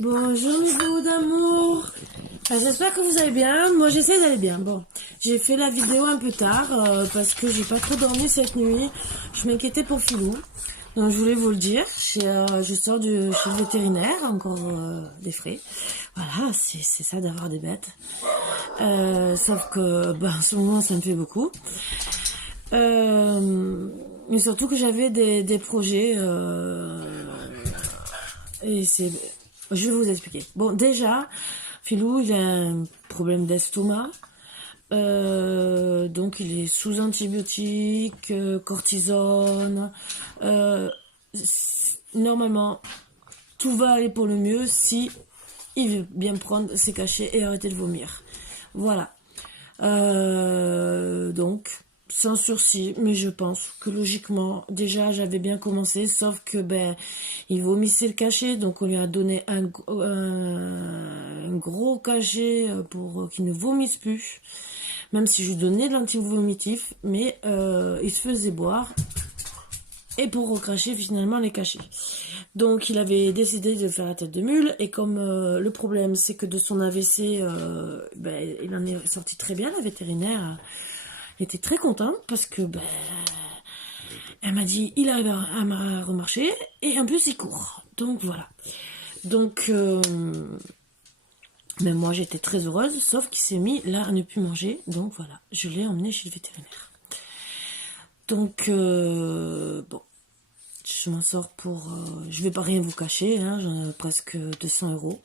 Bonjour mes beaux d'amour. J'espère que vous allez bien. Moi j'essaie d'aller bien. Bon, j'ai fait la vidéo un peu tard parce que j'ai pas trop dormi cette nuit. Je m'inquiétais pour Philou. Donc je voulais vous le dire. Je sors chez le vétérinaire, encore des frais. Voilà, c'est ça d'avoir des bêtes. Sauf que en ce moment ça me fait beaucoup. Mais surtout que j'avais des projets et c'est... Je vais vous expliquer. Bon, déjà, Philou, il a un problème d'estomac. Donc, il est sous antibiotiques, cortisone. Normalement, tout va aller pour le mieux si il veut bien prendre ses cachets et arrêter de vomir. Voilà. Donc, sans sursis, mais je pense que logiquement, déjà j'avais bien commencé, sauf que il vomissait le cachet, donc on lui a donné un gros cachet pour qu'il ne vomisse plus, même si je lui donnais de l'anti-vomitif, mais il se faisait boire, et pour recracher finalement les cachets. Donc il avait décidé de faire la tête de mule, et comme le problème c'est que de son AVC, il en est sorti très bien, la vétérinaire était très contente parce que elle m'a dit il arrive à remarcher et en plus il court. Donc voilà. Donc mais moi j'étais très heureuse, sauf qu'il s'est mis là à ne plus manger. Donc voilà, je l'ai emmené chez le vétérinaire. Donc bon, je m'en sors pour... je vais pas rien vous cacher, hein, j'en ai presque 200 €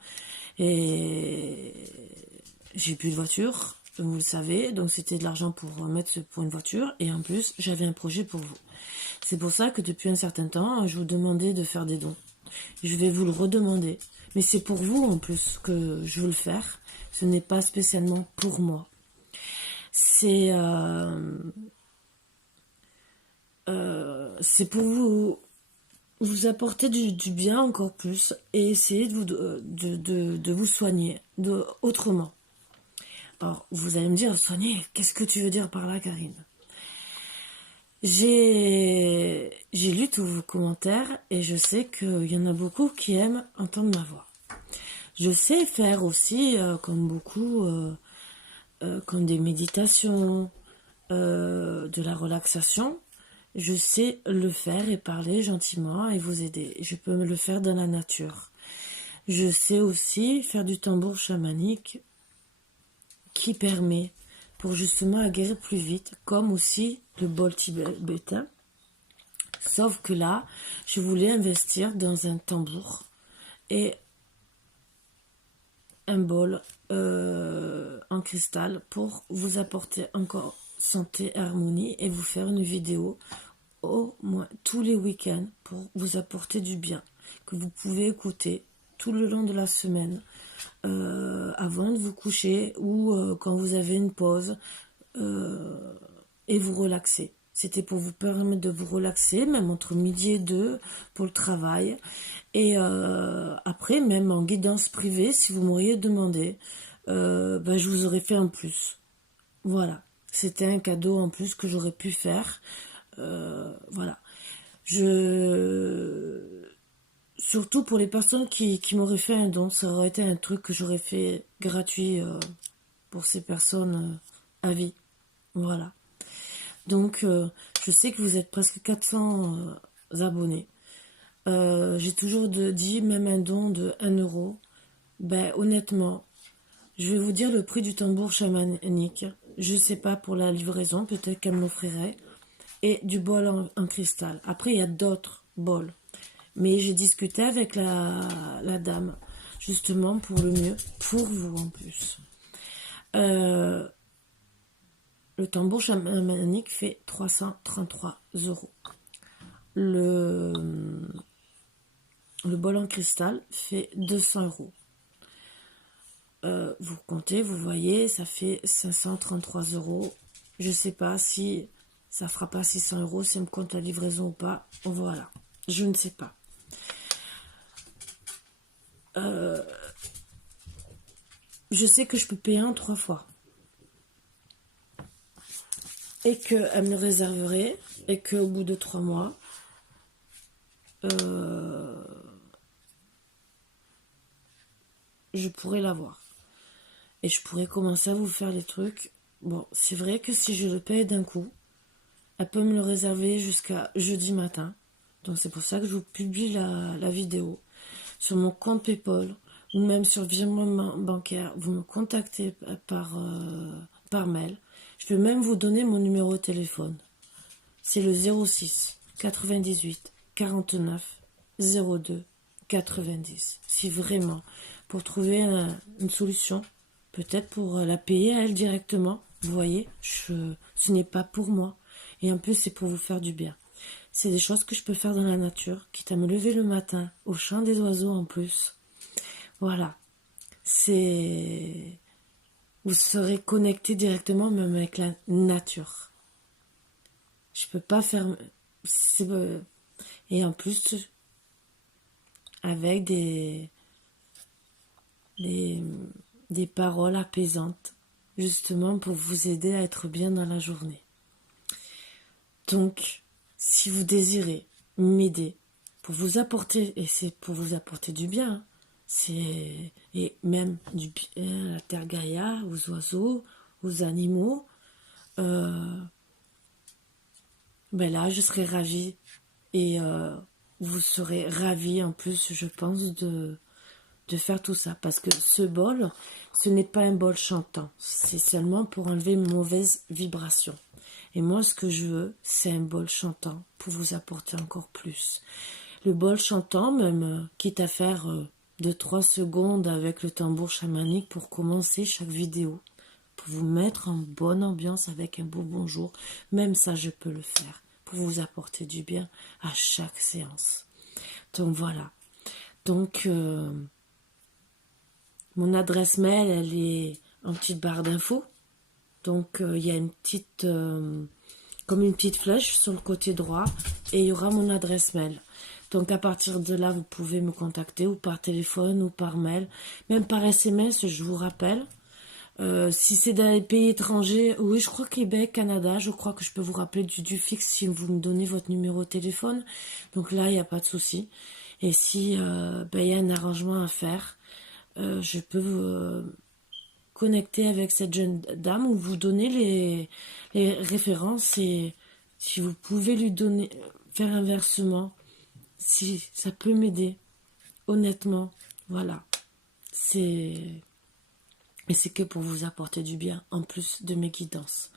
et j'ai plus de voiture, vous le savez, donc c'était de l'argent pour mettre pour une voiture, et en plus j'avais un projet pour vous. C'est pour ça que depuis un certain temps, je vous demandais de faire des dons. Je vais vous le redemander, mais c'est pour vous en plus que je veux le faire, ce n'est pas spécialement pour moi. C'est pour vous apporter du bien encore plus et essayer de vous soigner autrement. Alors, vous allez me dire, soigner, qu'est-ce que tu veux dire par là, Karine? J'ai lu tous vos commentaires et je sais qu'il y en a beaucoup qui aiment entendre ma voix. Je sais faire aussi, comme beaucoup, comme des méditations, de la relaxation. Je sais le faire et parler gentiment et vous aider. Je peux me le faire dans la nature. Je sais aussi faire du tambour chamanique qui permet pour justement guérir plus vite, comme aussi le bol tibétain. Sauf que là, je voulais investir dans un tambour et un bol en cristal pour vous apporter encore santé et harmonie et vous faire une vidéo au moins tous les week-ends pour vous apporter du bien que vous pouvez écouter tout le long de la semaine avant de vous coucher ou quand vous avez une pause et vous relaxer. C'était pour vous permettre de vous relaxer, même entre midi et deux, pour le travail. Et après, même en guidance privée, si vous m'auriez demandé, je vous aurais fait un plus. Voilà. C'était un cadeau en plus que j'aurais pu faire. Voilà. Surtout pour les personnes qui m'auraient fait un don, ça aurait été un truc que j'aurais fait gratuit pour ces personnes à vie. Voilà. Donc, je sais que vous êtes presque 400 abonnés. J'ai toujours dit, même un don de 1 €, honnêtement, je vais vous dire le prix du tambour chamanique. Je sais pas pour la livraison, peut-être qu'elle me l'offrirait. Et du bol en cristal. Après, il y a d'autres bols. Mais j'ai discuté avec la dame, justement, pour le mieux, pour vous en plus. Le tambour chamanique fait 333 €. Le, le bol en cristal fait 200 €. Vous comptez, vous voyez, ça fait 533 €. Je sais pas si ça fera pas 600 € si on me compte la livraison ou pas. Voilà, je ne sais pas. Je sais que je peux payer en 3 fois. Et qu'elle me le réserverait. Et qu'au bout de 3 mois, je pourrais l'avoir. Et je pourrais commencer à vous faire les trucs. Bon, c'est vrai que si je le paye d'un coup, elle peut me le réserver jusqu'à jeudi matin. Donc c'est pour ça que je vous publie la vidéo sur mon compte PayPal ou même sur virement bancaire. Vous me contactez par mail. Je peux même vous donner mon numéro de téléphone. C'est le 06 98 49 02 90. Si vraiment, pour trouver une solution, peut-être pour la payer à elle directement, vous voyez, ce n'est pas pour moi. Et en plus, c'est pour vous faire du bien. C'est des choses que je peux faire dans la nature, quitte à me lever le matin, au chant des oiseaux en plus. Voilà. C'est... Vous serez connecté directement même avec la nature. Je peux pas faire... Et en plus, avec des, des paroles apaisantes, justement pour vous aider à être bien dans la journée. Donc, si vous désirez m'aider pour vous apporter, et c'est pour vous apporter du bien, et même du bien à la terre Gaïa, aux oiseaux, aux animaux, ben là, je serai ravie et vous serez ravis en plus, je pense, de faire tout ça. Parce que ce bol, ce n'est pas un bol chantant, c'est seulement pour enlever une mauvaise vibration. Et moi, ce que je veux, c'est un bol chantant pour vous apporter encore plus. Le bol chantant, même, quitte à faire 2-3 secondes avec le tambour chamanique pour commencer chaque vidéo, pour vous mettre en bonne ambiance avec un beau bonjour, même ça, je peux le faire pour vous apporter du bien à chaque séance. Donc voilà. Donc, mon adresse mail, elle est en petite barre d'infos. Donc, il y a une petite, comme une petite flèche sur le côté droit et il y aura mon adresse mail. Donc, à partir de là, vous pouvez me contacter ou par téléphone ou par mail, même par SMS, je vous rappelle. Si c'est dans les pays étrangers, oui, je crois Québec, Canada, je crois que je peux vous rappeler du fixe si vous me donnez votre numéro de téléphone. Donc là, il n'y a pas de souci. Et si y a un arrangement à faire, je peux vous connecter avec cette jeune dame ou vous donner les références et si vous pouvez lui donner, faire un versement, si ça peut m'aider, honnêtement, voilà. Et c'est que pour vous apporter du bien, en plus de mes guidances.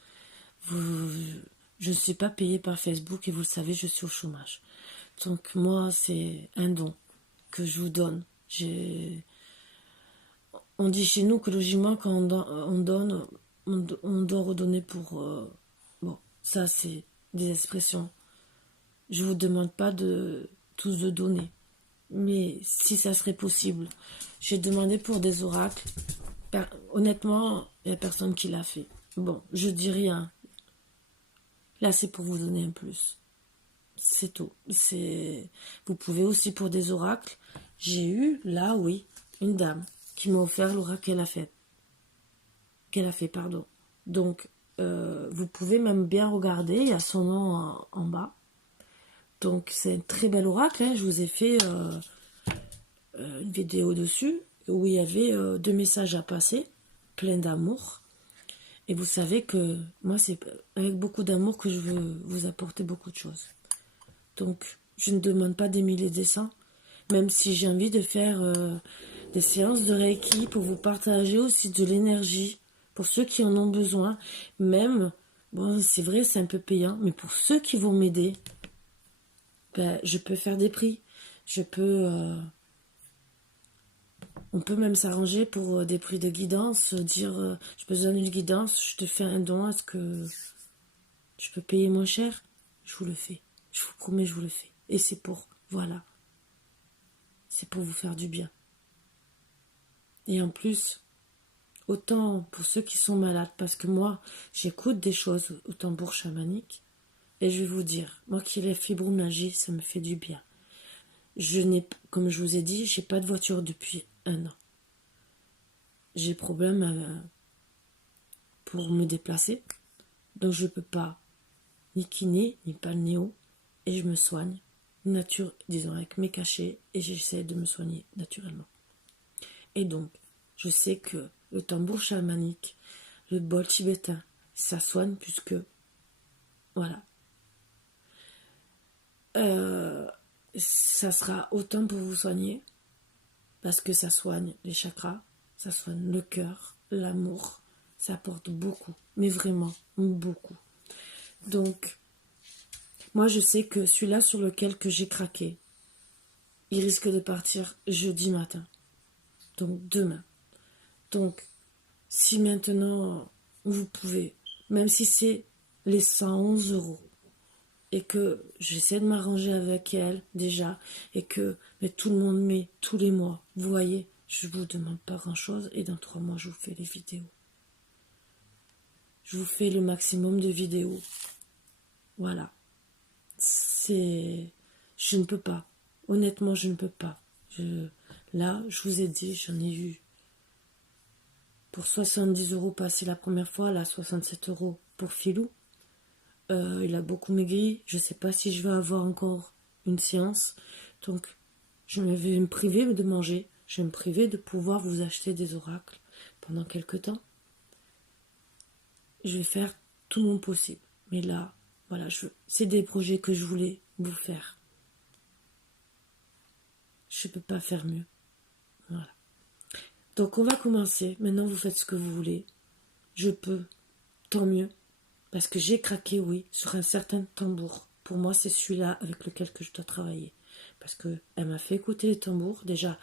Je ne suis pas payée par Facebook et vous le savez, je suis au chômage. Donc moi, c'est un don que je vous donne. On dit chez nous que logiquement, quand on donne, on doit redonner pour... bon, ça c'est des expressions. Je vous demande pas de tous de donner. Mais si ça serait possible, j'ai demandé pour des oracles. Honnêtement, il n'y a personne qui l'a fait. Bon, je dis rien. Là, c'est pour vous donner un plus. C'est tout. Vous pouvez aussi pour des oracles. J'ai eu, là, oui, une dame qui m'a offert l'oracle qu'elle a fait, pardon. Donc, vous pouvez même bien regarder, il y a son nom en bas. Donc, c'est un très bel oracle. Hein. Je vous ai fait une vidéo dessus où il y avait 2 messages à passer, plein d'amour. Et vous savez que moi, c'est avec beaucoup d'amour que je veux vous apporter beaucoup de choses. Donc, je ne demande pas des milliers et des cents, même si j'ai envie de faire des séances de Reiki pour vous partager aussi de l'énergie, pour ceux qui en ont besoin. Même, bon, c'est vrai, c'est un peu payant, mais pour ceux qui vont m'aider, ben, je peux faire des prix. On peut même s'arranger pour des prix de guidance, dire j'ai besoin d'une guidance, je te fais un don, est-ce que je peux payer moins cher? Je vous le fais. Je vous promets, je vous le fais. Et c'est voilà. C'est pour vous faire du bien. Et en plus, autant pour ceux qui sont malades, parce que moi, j'écoute des choses au tambour chamanique, et je vais vous dire, moi qui ai la fibromyalgie, ça me fait du bien. Comme je vous ai dit, j'ai pas de voiture depuis 1 an. J'ai problème pour me déplacer, donc je peux pas ni kiné, ni balnéo, et je me soigne disons avec mes cachets, et j'essaie de me soigner naturellement. Et donc, je sais que le tambour chamanique, le bol tibétain, ça soigne puisque, voilà. Ça sera autant pour vous soigner, parce que ça soigne les chakras, ça soigne le cœur, l'amour, ça apporte beaucoup, mais vraiment beaucoup. Donc, moi je sais que celui-là sur lequel que j'ai craqué, il risque de partir jeudi matin, donc demain. Donc, si maintenant vous pouvez, même si c'est les 111 €, et que j'essaie de m'arranger avec elle déjà, et que mais tout le monde met tous les mois, vous voyez, je vous demande pas grand chose, et dans 3 mois je vous fais les vidéos. Je vous fais le maximum de vidéos. Voilà. Je ne peux pas. Honnêtement, je ne peux pas. Là, je vous ai dit, j'en ai eu pour 70 € passé la première fois, là 67 € pour Philou. Il a beaucoup maigri. Je ne sais pas si je vais avoir encore une séance. Donc, je vais me priver de manger. Je vais me priver de pouvoir vous acheter des oracles pendant quelques temps. Je vais faire tout mon possible. Mais là, voilà, c'est des projets que je voulais vous faire. Je ne peux pas faire mieux. Voilà. Donc, on va commencer. Maintenant, vous faites ce que vous voulez. Je peux. Tant mieux. Parce que j'ai craqué, oui, sur un certain tambour. Pour moi, c'est celui-là avec lequel que je dois travailler. Parce qu'elle m'a fait écouter les tambours. Déjà,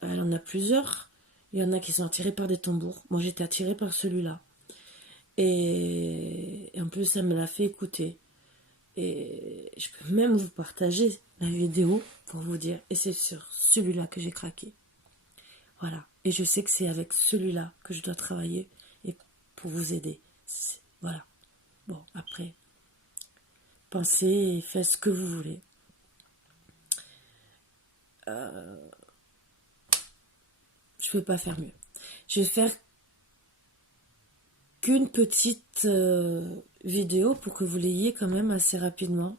elle en a plusieurs. Il y en a qui sont attirés par des tambours. Moi, j'étais attirée par celui-là. Et en plus, elle me l'a fait écouter. Et je peux même vous partager la vidéo pour vous dire. Et c'est sur celui-là que j'ai craqué. Voilà. Et je sais que c'est avec celui-là que je dois travailler et pour vous aider. Voilà. Bon, après, pensez et faites ce que vous voulez. Je peux pas faire mieux. Je vais faire qu'une petite vidéo pour que vous l'ayez quand même assez rapidement.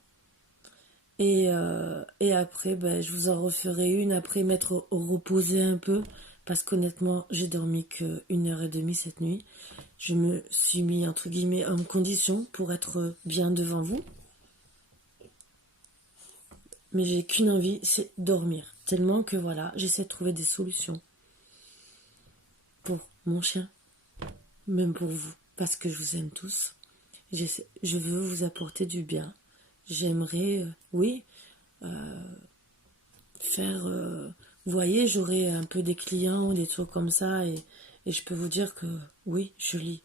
Et après, ben, je vous en referai une après m'être reposée un peu. Parce qu'honnêtement, j'ai dormi que 1h30 cette nuit. Je me suis mis, entre guillemets, en condition pour être bien devant vous. Mais j'ai qu'une envie, c'est dormir. Tellement que voilà, j'essaie de trouver des solutions. Pour mon chien, même pour vous. Parce que je vous aime tous. Je veux vous apporter du bien. J'aimerais, oui, faire... vous voyez, j'aurai un peu des clients ou des trucs comme ça. Et je peux vous dire que, oui, je lis.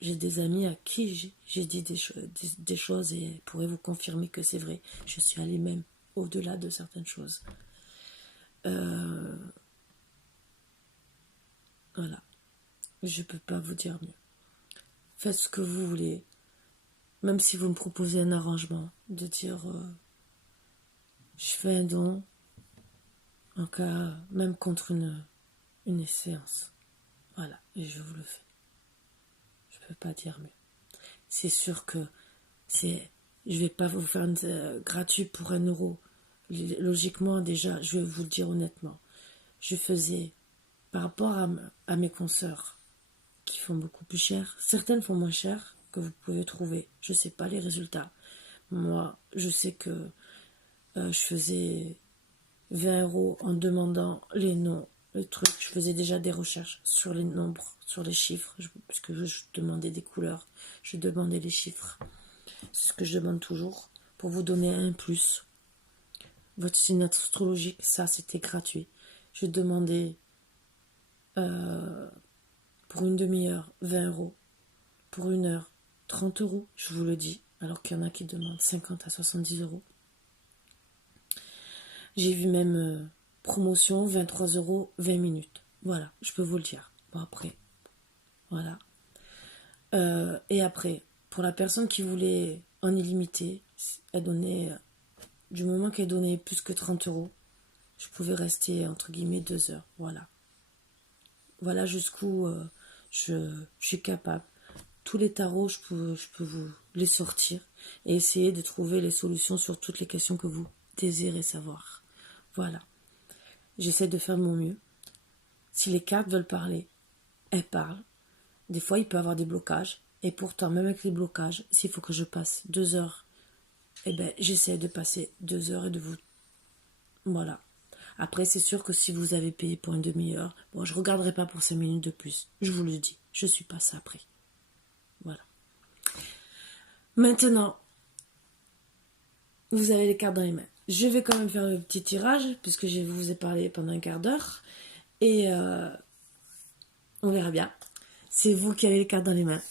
J'ai des amis à qui j'ai dit des choses et elles pourraient vous confirmer que c'est vrai. Je suis allée même au-delà de certaines choses. Voilà. Je peux pas vous dire mieux. Faites ce que vous voulez. Même si vous me proposez un arrangement, de dire je fais un don, en cas, même contre une séance. Voilà, et je vous le fais. Je peux pas dire mieux. C'est sûr que je vais pas vous faire gratuit pour 1 €. Logiquement, déjà, je vais vous le dire honnêtement, je faisais, par rapport à mes consoeurs, qui font beaucoup plus cher, certaines font moins cher, que vous pouvez trouver. Je sais pas les résultats. Moi, je sais que je faisais 20 € en demandant les noms, le truc. Je faisais déjà des recherches sur les nombres, sur les chiffres, puisque je demandais des couleurs, je demandais les chiffres. C'est ce que je demande toujours, pour vous donner un plus. Votre signe astrologique, ça c'était gratuit. Je demandais pour une demi-heure 20 €, pour 1 heure 30 €, je vous le dis, alors qu'il y en a qui demandent 50 à 70 €. J'ai vu même promotion 23 € 20 minutes. Voilà, je peux vous le dire. Bon, après, voilà. Et après, pour la personne qui voulait en illimité, elle donnait, du moment qu'elle donnait plus que 30 €, je pouvais rester entre guillemets 2 heures. Voilà. Voilà jusqu'où je suis capable. Tous les tarots, je peux vous les sortir et essayer de trouver les solutions sur toutes les questions que vous désirez savoir. Voilà. J'essaie de faire de mon mieux. Si les cartes veulent parler, elles parlent. Des fois, il peut y avoir des blocages. Et pourtant, même avec les blocages, s'il faut que je passe 2 heures, eh ben, j'essaie de passer 2 heures et de vous... Voilà. Après, c'est sûr que si vous avez payé pour une demi-heure, bon, je ne regarderai pas pour 5 minutes de plus. Je vous le dis, je suis pas ça après. Voilà. Maintenant, vous avez les cartes dans les mains. Je vais quand même faire le petit tirage, puisque je vous ai parlé pendant un quart d'heure. Et on verra bien. C'est vous qui avez les cartes dans les mains.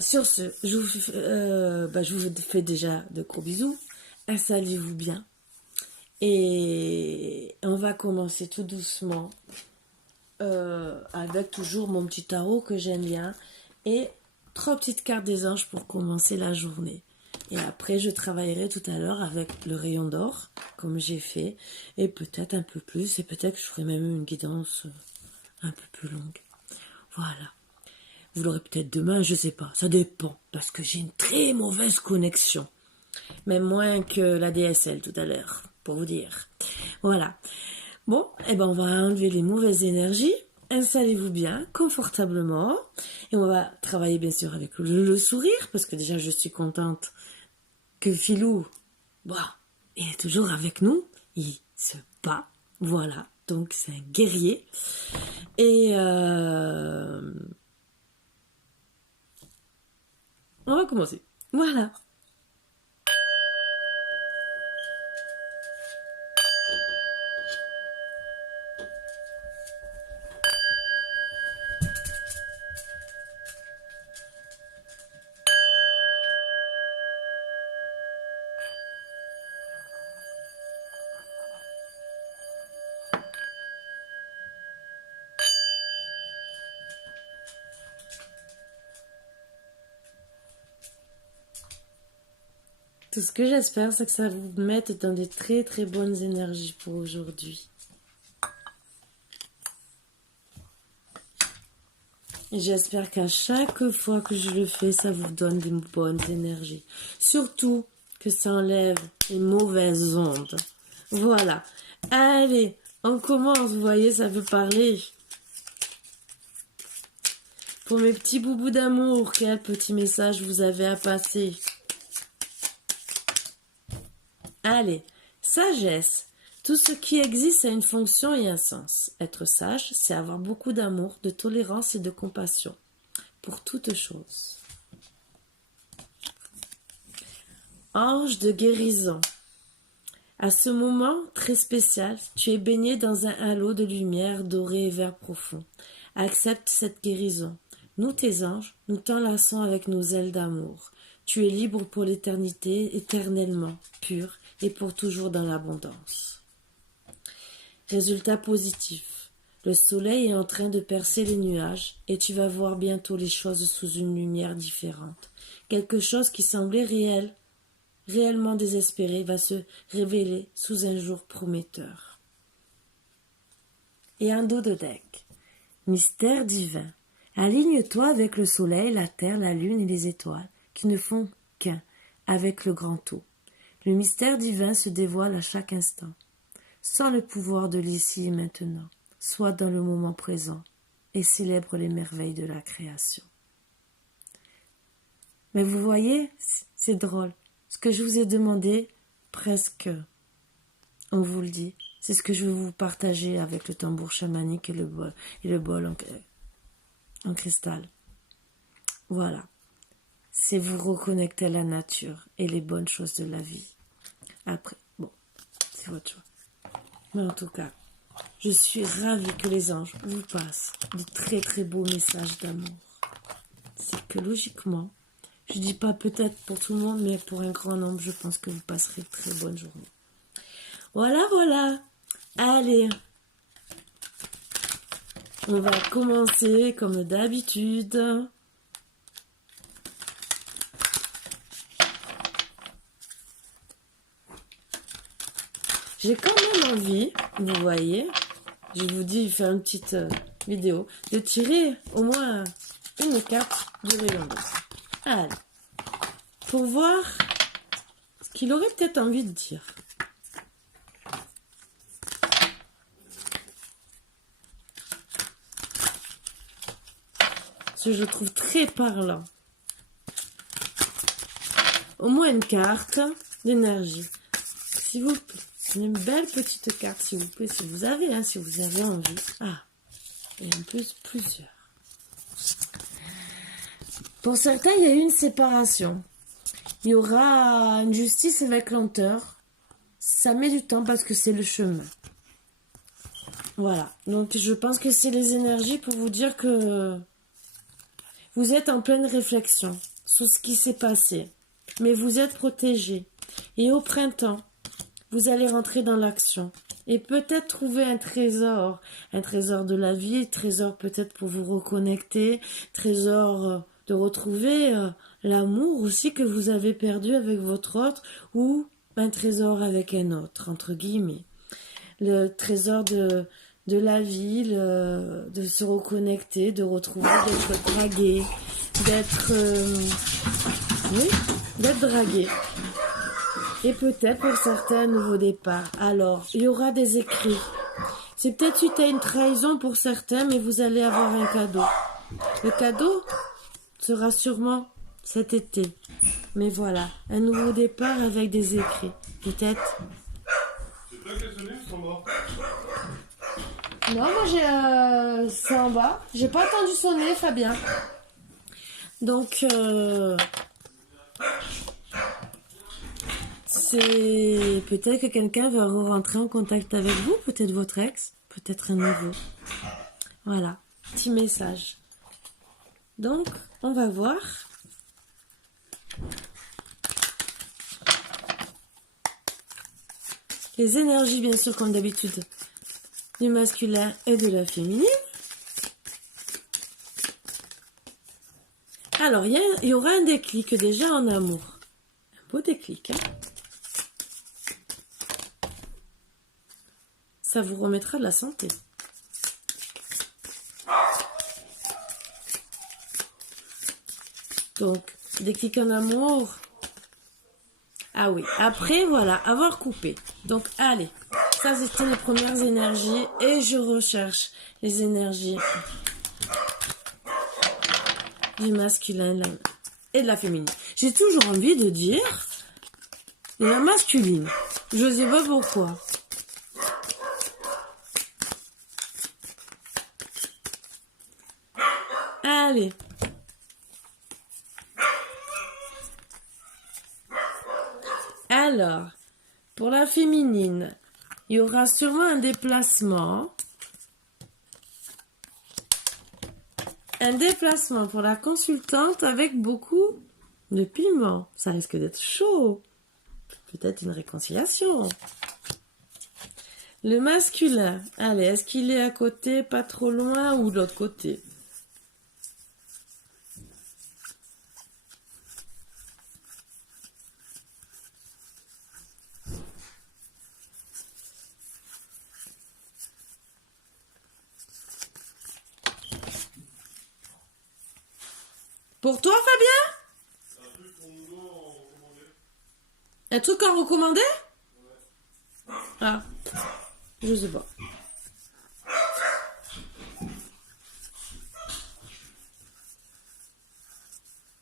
Sur ce, je vous fais déjà de gros bisous. Installez-vous bien. Et on va commencer tout doucement avec toujours mon petit tarot que j'aime bien. Et 3 petites cartes des anges pour commencer la journée. Et après, je travaillerai tout à l'heure avec le rayon d'or, comme j'ai fait. Et peut-être un peu plus. Et peut-être que je ferai même une guidance un peu plus longue. Voilà. Vous l'aurez peut-être demain, je sais pas. Ça dépend. Parce que j'ai une très mauvaise connexion. Même moins que la DSL tout à l'heure, pour vous dire. Voilà. Bon, eh ben on va enlever les mauvaises énergies. Installez-vous bien, confortablement. Et on va travailler bien sûr avec le sourire, parce que déjà je suis contente que Philou, il est toujours avec nous. Il se bat. Voilà. Donc c'est un guerrier. Et on va commencer. Voilà. Tout ce que j'espère, c'est que ça vous mette dans des très très bonnes énergies pour aujourd'hui. Et j'espère qu'à chaque fois que je le fais, ça vous donne des bonnes énergies. Surtout que ça enlève les mauvaises ondes. Voilà. Allez, on commence. Vous voyez, ça veut parler. Pour mes petits boubous d'amour, quel petit message vous avez à passer? Allez, sagesse. Tout ce qui existe a une fonction et un sens. Être sage, c'est avoir beaucoup d'amour, de tolérance et de compassion pour toute chose. Ange de guérison. À ce moment très spécial, tu es baigné dans un halo de lumière dorée et vert profond. Accepte cette guérison. Nous, tes anges, nous t'enlaçons avec nos ailes d'amour. Tu es libre pour l'éternité, éternellement, pur et pour toujours dans l'abondance. Résultat positif. Le soleil est en train de percer les nuages et tu vas voir bientôt les choses sous une lumière différente. Quelque chose qui semblait réel, réellement désespéré, va se révéler sous un jour prometteur. Et un dos de deck. Mystère divin. Aligne-toi avec le soleil, la terre, la lune et les étoiles, qui ne font qu'un avec le grand tout. Le mystère divin se dévoile à chaque instant. Sans le pouvoir de l'ici et maintenant, sois dans le moment présent et célèbre les merveilles de la création. Mais vous voyez, c'est drôle. Ce que je vous ai demandé, presque, on vous le dit, c'est ce que je veux vous partager avec le tambour chamanique et le bol en cristal. Voilà. C'est vous reconnecter à la nature et les bonnes choses de la vie. Après, bon, c'est votre choix. Mais en tout cas, je suis ravie que les anges vous passent de très très beaux messages d'amour. C'est que logiquement, je dis pas peut-être pour tout le monde, mais pour un grand nombre, je pense que vous passerez de très bonnes journées. Voilà, voilà. Allez. On va commencer comme d'habitude. J'ai quand même envie, vous voyez, je vous dis faire une petite vidéo, de tirer au moins une carte du rayon d'or. Allez, pour voir ce qu'il aurait peut-être envie de dire. que je trouve très parlant. Au moins une carte d'énergie. S'il vous plaît. Une belle petite carte, s'il vous plaît, si vous avez, si vous avez envie. Ah, et en plus, plusieurs. Pour certains, il y a eu une séparation. Il y aura une justice avec lenteur. Ça met du temps parce que c'est le chemin. Voilà. Donc, je pense que c'est les énergies pour vous dire que vous êtes en pleine réflexion sur ce qui s'est passé. Mais vous êtes protégé. Et au printemps, vous allez rentrer dans l'action. Et peut-être trouver un trésor de la vie, trésor peut-être pour vous reconnecter, trésor de retrouver l'amour aussi que vous avez perdu avec votre autre, ou un trésor avec un autre, entre guillemets. Le trésor de la vie, de se reconnecter, de retrouver, d'être dragué, d'être dragué. Et peut-être pour certains un nouveau départ. Alors, il y aura des écrits. C'est peut-être suite à une trahison pour certains, mais vous allez avoir un cadeau. Le cadeau sera sûrement cet été. Mais voilà, un nouveau départ avec des écrits. Peut-être. C'est toi qui as sonné ou c'est moi? Non, moi c'est en bas. J'ai pas entendu sonner, Fabien. Donc, c'est peut-être que quelqu'un va rentrer en contact avec vous, peut-être votre ex, peut-être un nouveau. Voilà, petit message. Donc, on va voir. Les énergies, bien sûr, comme d'habitude, du masculin et de la féminine. Alors, il y aura un déclic déjà en amour. Un beau déclic, hein. Ça vous remettra de la santé. Donc, déclic en amour. Ah oui, après, voilà, avoir coupé. Donc, allez, ça c'était les premières énergies. Et je recherche les énergies du masculin et de la féminine. J'ai toujours envie de dire de la masculine. Je sais pas pourquoi. Allez. Alors, pour la féminine, il y aura sûrement un déplacement. Un déplacement pour la consultante avec beaucoup de piment. Ça risque d'être chaud. Peut-être une réconciliation. Le masculin, allez, est-ce qu'il est à côté, pas trop loin ou de l'autre côté? Pour toi, Fabien? Un truc en recommandé? Ouais. Ah, je sais pas.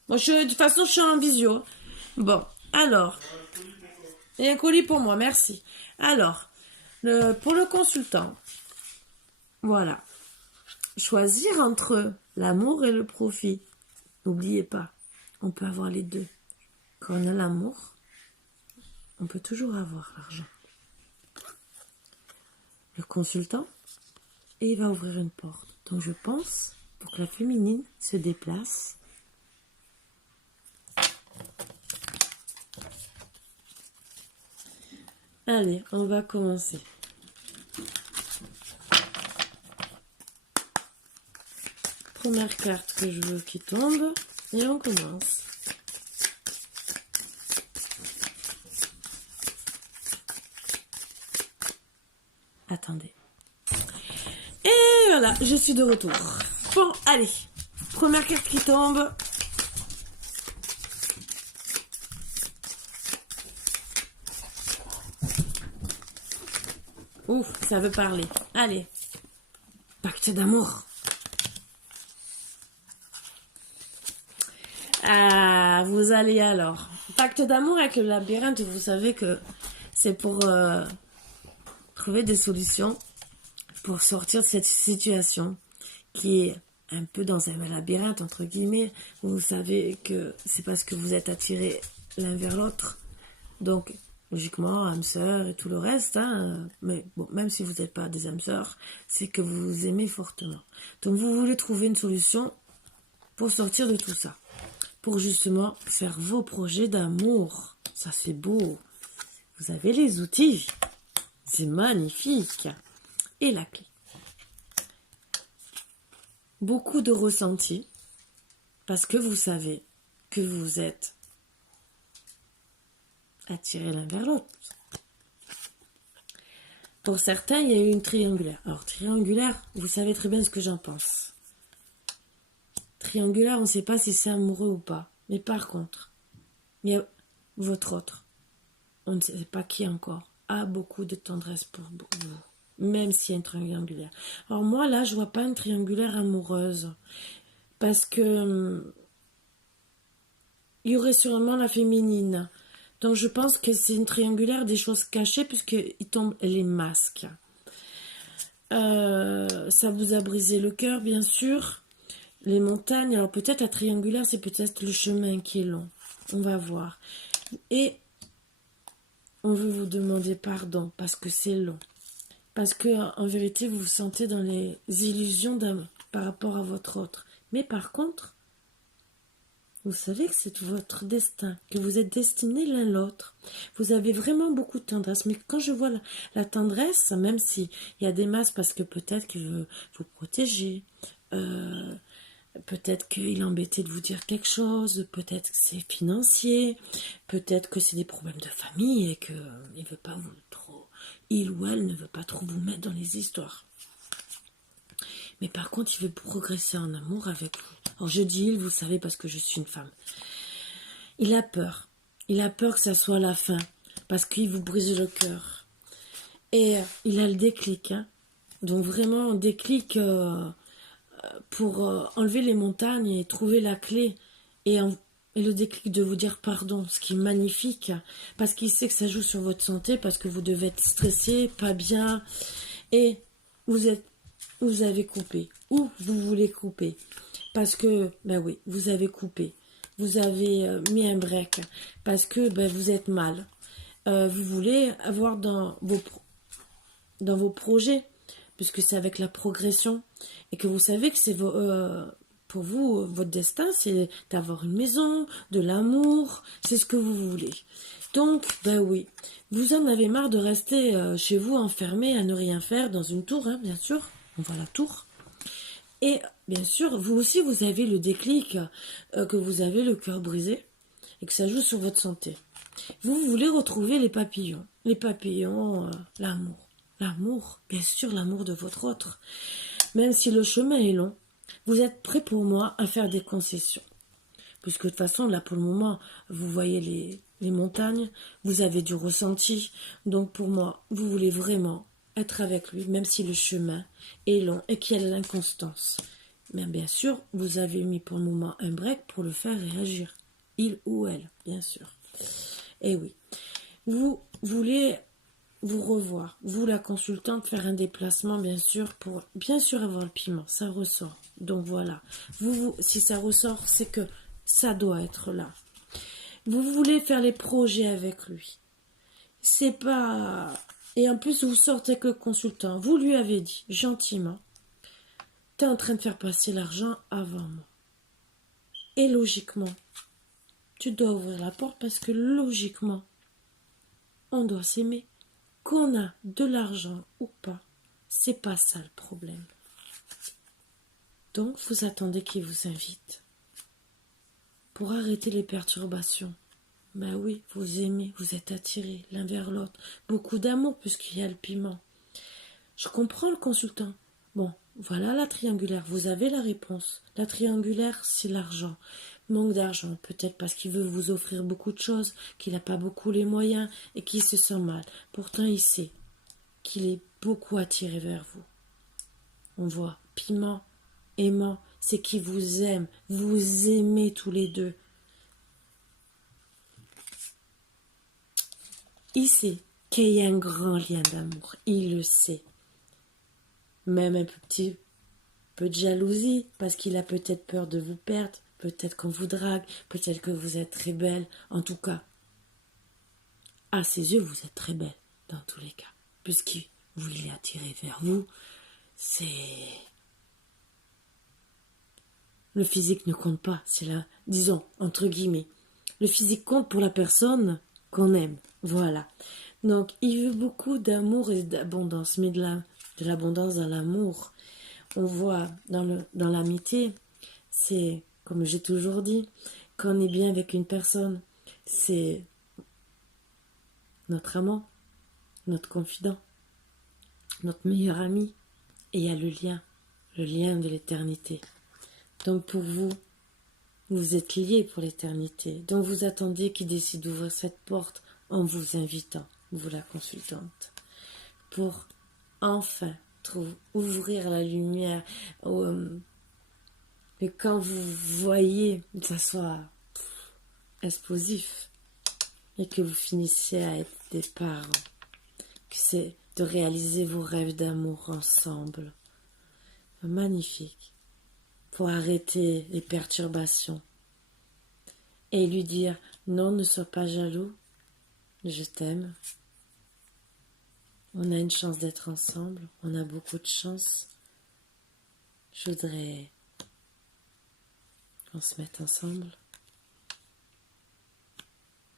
Moi, de toute façon, je suis en visio. Bon, alors. Et un colis pour moi, merci. Alors, pour le consultant, voilà. Choisir entre l'amour et le profit. N'oubliez pas, on peut avoir les deux. Quand on a l'amour, on peut toujours avoir l'argent. Le consultant, et il va ouvrir une porte. Donc je pense, pour que la féminine se déplace, allez, on va commencer. Première carte que je veux qui tombe. Et on commence. Attendez. Et voilà, je suis de retour. Bon, allez. Première carte qui tombe. Ouf, ça veut parler. Allez. Pacte d'amour. Ah, vous allez alors. Pacte d'amour avec le labyrinthe, vous savez que c'est pour trouver des solutions pour sortir de cette situation qui est un peu dans un labyrinthe, entre guillemets. Vous savez que c'est parce que vous êtes attirés l'un vers l'autre. Donc, logiquement, âme sœur et tout le reste, hein, mais bon, même si vous n'êtes pas des âmes sœurs, c'est que vous vous aimez fortement. Donc, vous voulez trouver une solution pour sortir de tout ça. Pour justement faire vos projets d'amour. Ça, c'est beau. Vous avez les outils. C'est magnifique. Et la clé. Beaucoup de ressentis. Parce que vous savez que vous êtes attirés l'un vers l'autre. Pour certains, il y a eu une triangulaire. Alors, triangulaire, vous savez très bien ce que j'en pense. Triangulaire, on ne sait pas si c'est amoureux ou pas. Mais par contre, il y a votre autre. On ne sait pas qui encore. A beaucoup de tendresse pour vous. Même s'il y a une triangulaire. Alors moi, là, je vois pas une triangulaire amoureuse. Parce que il y aurait sûrement la féminine. Donc je pense que c'est une triangulaire des choses cachées puisqu'il tombe les masques. Ça vous a brisé le cœur, bien sûr. Les montagnes, alors peut-être la triangulaire, c'est peut-être le chemin qui est long. On va voir. Et on veut vous demander pardon parce que c'est long. Parce que en vérité, vous vous sentez dans les illusions par rapport à votre autre. Mais par contre, vous savez que c'est votre destin, que vous êtes destinés l'un l'autre. Vous avez vraiment beaucoup de tendresse. Mais quand je vois la tendresse, même s'il y a des masses parce que peut-être qu'il veut vous protéger, peut-être qu'il est embêté de vous dire quelque chose, peut-être que c'est financier, peut-être que c'est des problèmes de famille et qu'il ne veut pas vous trop, il ou elle ne veut pas trop vous mettre dans les histoires. Mais par contre, il veut progresser en amour avec vous. Alors je dis il, vous savez, parce que je suis une femme. Il a peur. Il a peur que ça soit la fin, parce qu'il vous brise le cœur. Et il a le déclic. Hein. Donc vraiment, un déclic pour enlever les montagnes et trouver la clé. Et le déclic de vous dire pardon, ce qui est magnifique, parce qu'il sait que ça joue sur votre santé, parce que vous devez être stressé, pas bien, et vous avez coupé, ou vous voulez couper, parce que, ben oui, vous avez coupé, vous avez mis un break, parce que ben, vous êtes mal, vous voulez avoir dans vos projets, puisque c'est avec la progression, et que vous savez que c'est pour vous, votre destin, c'est d'avoir une maison, de l'amour, c'est ce que vous voulez. Donc, ben oui, vous en avez marre de rester chez vous enfermé à ne rien faire dans une tour, hein, bien sûr, on voit la tour. Et bien sûr, vous aussi, vous avez le déclic, que vous avez le cœur brisé, et que ça joue sur votre santé. Vous voulez retrouver les papillons, l'amour. L'amour, bien sûr, l'amour de votre autre. Même si le chemin est long, vous êtes prêt pour moi à faire des concessions. Puisque de toute façon, là, pour le moment, vous voyez les montagnes, vous avez du ressenti. Donc, pour moi, vous voulez vraiment être avec lui, même si le chemin est long et qu'il y a de l'inconstance. Mais bien sûr, vous avez mis pour le moment un break pour le faire réagir. Il ou elle, bien sûr. Et oui. Vous voulez vous revoir, vous la consultante, faire un déplacement bien sûr pour bien sûr avoir le piment, ça ressort. Donc voilà, si ça ressort, c'est que ça doit être là. Vous voulez faire les projets avec lui. C'est pas... Et en plus, vous sortez avec le consultant. Vous lui avez dit, gentiment, t'es en train de faire passer l'argent avant moi. Et logiquement, tu dois ouvrir la porte parce que logiquement, on doit s'aimer. Qu'on a de l'argent ou pas, c'est pas ça le problème. Donc, vous attendez qu'il vous invite pour arrêter les perturbations. Ben oui, vous aimez, vous êtes attirés l'un vers l'autre. Beaucoup d'amour puisqu'il y a le piment. Je comprends le consultant. Bon, voilà la triangulaire, vous avez la réponse. La triangulaire, c'est l'argent. Manque d'argent, peut-être parce qu'il veut vous offrir beaucoup de choses, qu'il n'a pas beaucoup les moyens et qu'il se sent mal. Pourtant, il sait qu'il est beaucoup attiré vers vous. On voit piment, aimant, c'est qu'il vous aime. Vous aimez tous les deux. Il sait qu'il y a un grand lien d'amour. Il le sait. Même un petit peu de jalousie, parce qu'il a peut-être peur de vous perdre, peut-être qu'on vous drague, peut-être que vous êtes très belle. En tout cas, à ses yeux, vous êtes très belle, dans tous les cas. Puisqu'il voulait attirer vers vous, c'est... Le physique ne compte pas, c'est là, disons, entre guillemets. Le physique compte pour la personne qu'on aime, voilà. Donc, il veut beaucoup d'amour et d'abondance, mais de l'abondance dans l'amour. On voit dans l'amitié, c'est, comme j'ai toujours dit, quand on est bien avec une personne, c'est notre amant, notre confident, notre meilleur ami, et il y a le lien de l'éternité. Donc pour vous, vous êtes liés pour l'éternité. Donc vous attendiez qu'il décide d'ouvrir cette porte en vous invitant, vous la consultante, pour enfin ouvrir la lumière. Et quand vous voyez que ça soit explosif et que vous finissiez à être des parents, que c'est de réaliser vos rêves d'amour ensemble. Magnifique. Pour arrêter les perturbations. Et lui dire, non, ne sois pas jaloux, je t'aime. On a une chance d'être ensemble, on a beaucoup de chance. Je voudrais qu'on se mette ensemble.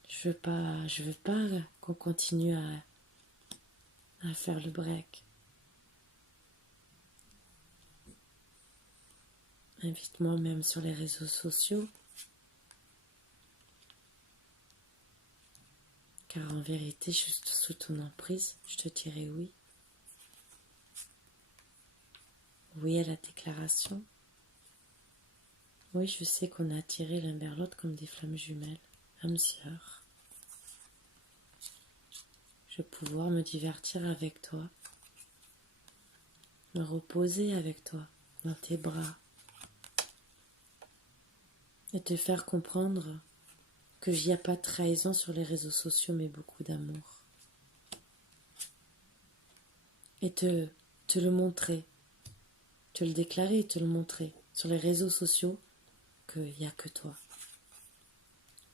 Je veux pas qu'on continue à faire le break. Invite-moi même sur les réseaux sociaux. Car en vérité, je suis sous ton emprise, je te dirai oui. Oui à la déclaration. Oui, je sais qu'on a attiré l'un vers l'autre comme des flammes jumelles, âmes sœurs. Je vais pouvoir me divertir avec toi, me reposer avec toi, dans tes bras, et te faire comprendre que j'y a pas de trahison sur les réseaux sociaux, mais beaucoup d'amour. Et te le montrer, te le déclarer et te le montrer sur les réseaux sociaux qu'il n'y a que toi.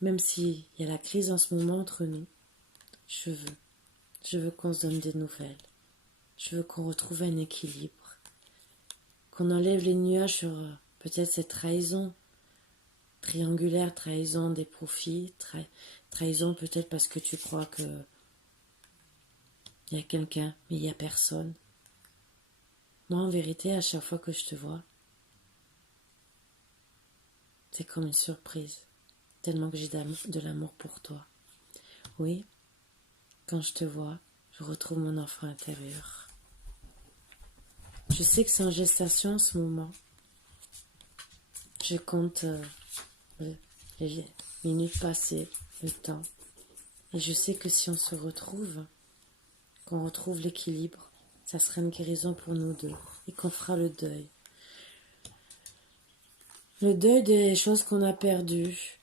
Même s'il y a la crise en ce moment entre nous, je veux qu'on se donne des nouvelles. Je veux qu'on retrouve un équilibre. Qu'on enlève les nuages sur peut-être cette trahison triangulaire, trahison des profits, trahison peut-être parce que tu crois que il y a quelqu'un, mais il n'y a personne. Non, en vérité, à chaque fois que je te vois, c'est comme une surprise, tellement que j'ai de l'amour pour toi. Oui, quand je te vois, je retrouve mon enfant intérieur. Je sais que c'est en gestation en ce moment. Je compte les minutes passées, le temps. Et je sais que si on se retrouve, qu'on retrouve l'équilibre, ça sera une guérison pour nous deux. Et qu'on fera le deuil. Le deuil des choses qu'on a perdues.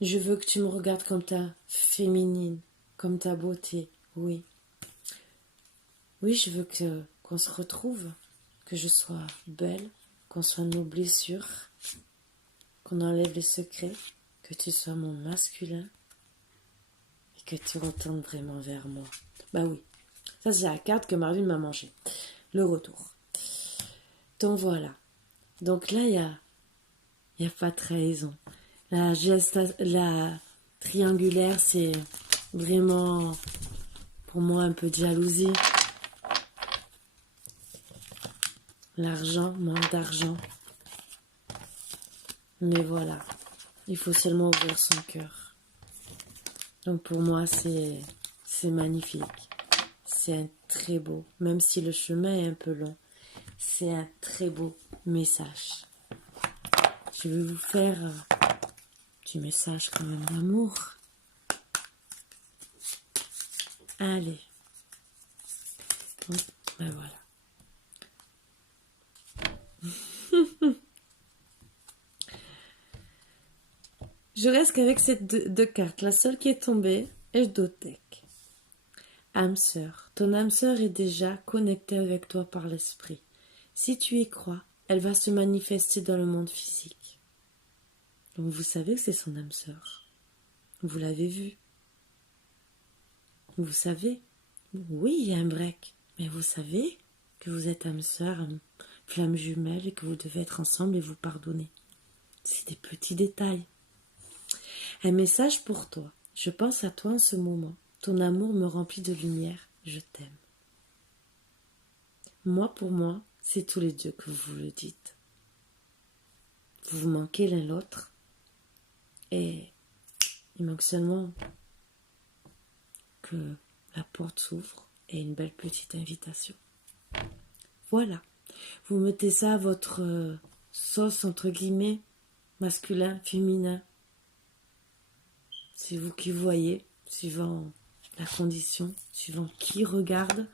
Je veux que tu me regardes comme ta féminine, comme ta beauté, oui. Oui, je veux qu'on se retrouve, que je sois belle, qu'on soit nos blessures, qu'on enlève les secrets, que tu sois mon masculin et que tu retournes vraiment vers moi. Bah oui, ça c'est la carte que Marvin m'a mangée. Le retour. Donc voilà. Donc là, il y a pas de trahison. La triangulaire, c'est vraiment pour moi un peu de jalousie. L'argent, manque d'argent. Mais voilà, il faut seulement ouvrir son cœur. Donc pour moi, c'est magnifique. C'est un très beau, même si le chemin est un peu long, c'est un très beau message. Je vais vous faire du message quand même d'amour. Allez. Ben voilà. Je reste qu'avec ces deux cartes. La seule qui est tombée est Dotek. Âme sœur. Ton âme sœur est déjà connectée avec toi par l'esprit. Si tu y crois, elle va se manifester dans le monde physique. Donc vous savez que c'est son âme sœur. Vous l'avez vu. Vous savez. Oui, il y a un break. Mais vous savez que vous êtes âme sœur, flamme jumelle et que vous devez être ensemble et vous pardonner. C'est des petits détails. Un message pour toi. Je pense à toi en ce moment. Ton amour me remplit de lumière. Je t'aime. Moi, pour moi, c'est tous les deux que vous le dites. Vous vous manquez l'un l'autre. Et il manque seulement que la porte s'ouvre et une belle petite invitation. Voilà. Vous mettez ça à votre sauce, entre guillemets, masculin, féminin. C'est vous qui voyez, suivant la condition, suivant qui regarde.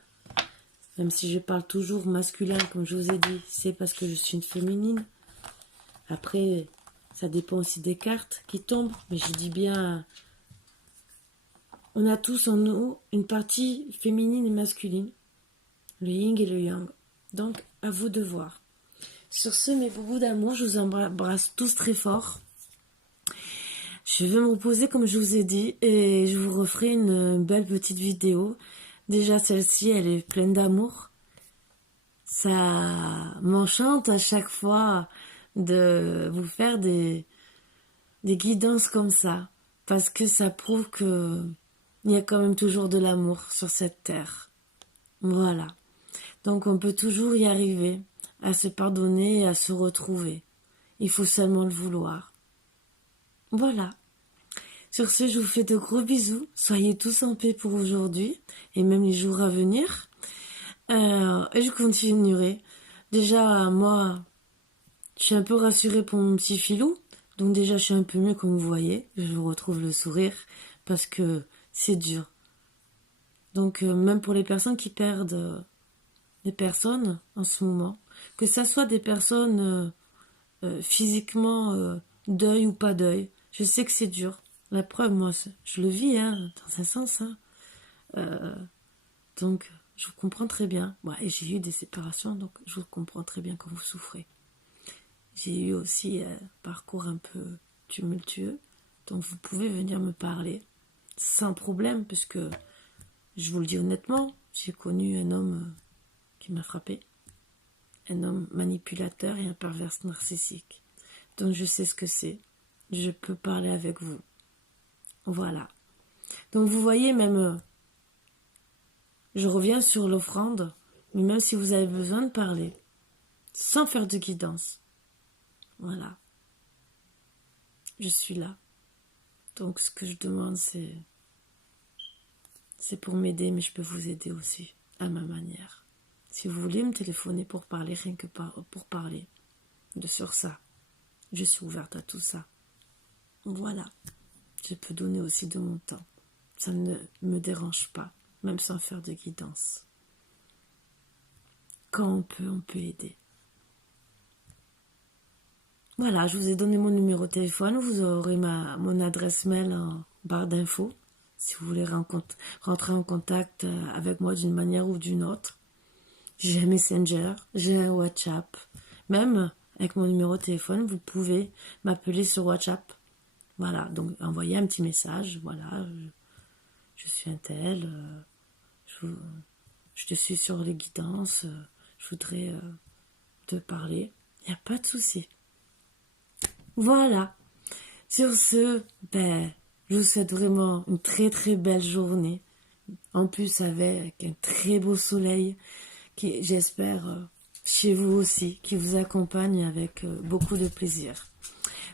Même si je parle toujours masculin, comme je vous ai dit, c'est parce que je suis une féminine. Après, ça dépend aussi des cartes qui tombent. Mais je dis bien, on a tous en nous une partie féminine et masculine. Le yin et le yang. Donc, à vous de voir. Sur ce, mes boubous d'amour, je vous embrasse tous très fort. Je vais me reposer comme je vous ai dit et je vous referai une belle petite vidéo. Déjà celle-ci, elle est pleine d'amour. Ça m'enchante à chaque fois de vous faire des guidances comme ça. Parce que ça prouve que il y a quand même toujours de l'amour sur cette terre. Voilà. Donc on peut toujours y arriver, à se pardonner et à se retrouver. Il faut seulement le vouloir. Voilà. Sur ce, je vous fais de gros bisous. Soyez tous en paix pour aujourd'hui et même les jours à venir. Et je continuerai. Déjà, moi, je suis un peu rassurée pour mon petit filou. Donc déjà, je suis un peu mieux comme vous voyez. Je retrouve le sourire parce que c'est dur. Donc même pour les personnes qui perdent des personnes en ce moment, que ça soit des personnes physiquement deuil ou pas deuil, je sais que c'est dur. La preuve, moi, je le vis, hein, dans un sens. Hein. Donc, je vous comprends très bien. Ouais, et j'ai eu des séparations, donc je vous comprends très bien quand vous souffrez. J'ai eu aussi un parcours un peu tumultueux, donc vous pouvez venir me parler sans problème, puisque, je vous le dis honnêtement, j'ai connu un homme qui m'a frappé, un homme manipulateur et un pervers narcissique. Donc, je sais ce que c'est. Je peux parler avec vous. Voilà. Donc vous voyez, même, je reviens sur l'offrande, mais même si vous avez besoin de parler, sans faire de guidance, voilà, je suis là. Donc ce que je demande, c'est pour m'aider, mais je peux vous aider aussi, à ma manière. Si vous voulez me téléphoner pour parler, rien que pour parler sur ça, je suis ouverte à tout ça. Voilà. Je peux donner aussi de mon temps. Ça ne me dérange pas, même sans faire de guidance. Quand on peut aider. Voilà, je vous ai donné mon numéro de téléphone. Vous aurez mon adresse mail en barre d'infos. Si vous voulez rentrer en contact avec moi d'une manière ou d'une autre. J'ai un Messenger, j'ai un WhatsApp. Même avec mon numéro de téléphone, vous pouvez m'appeler sur WhatsApp. Voilà, donc envoyez un petit message, voilà, je suis un tel, je te suis sur les guidances, je voudrais te parler, il n'y a pas de souci. Voilà, sur ce, je vous souhaite vraiment une très très belle journée, en plus avec un très beau soleil, qui j'espère chez vous aussi, qui vous accompagne avec beaucoup de plaisir.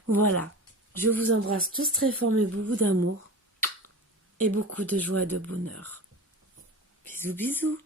Voilà. Je vous embrasse tous très fort, mais beaucoup d'amour et beaucoup de joie et de bonheur. Bisous, bisous.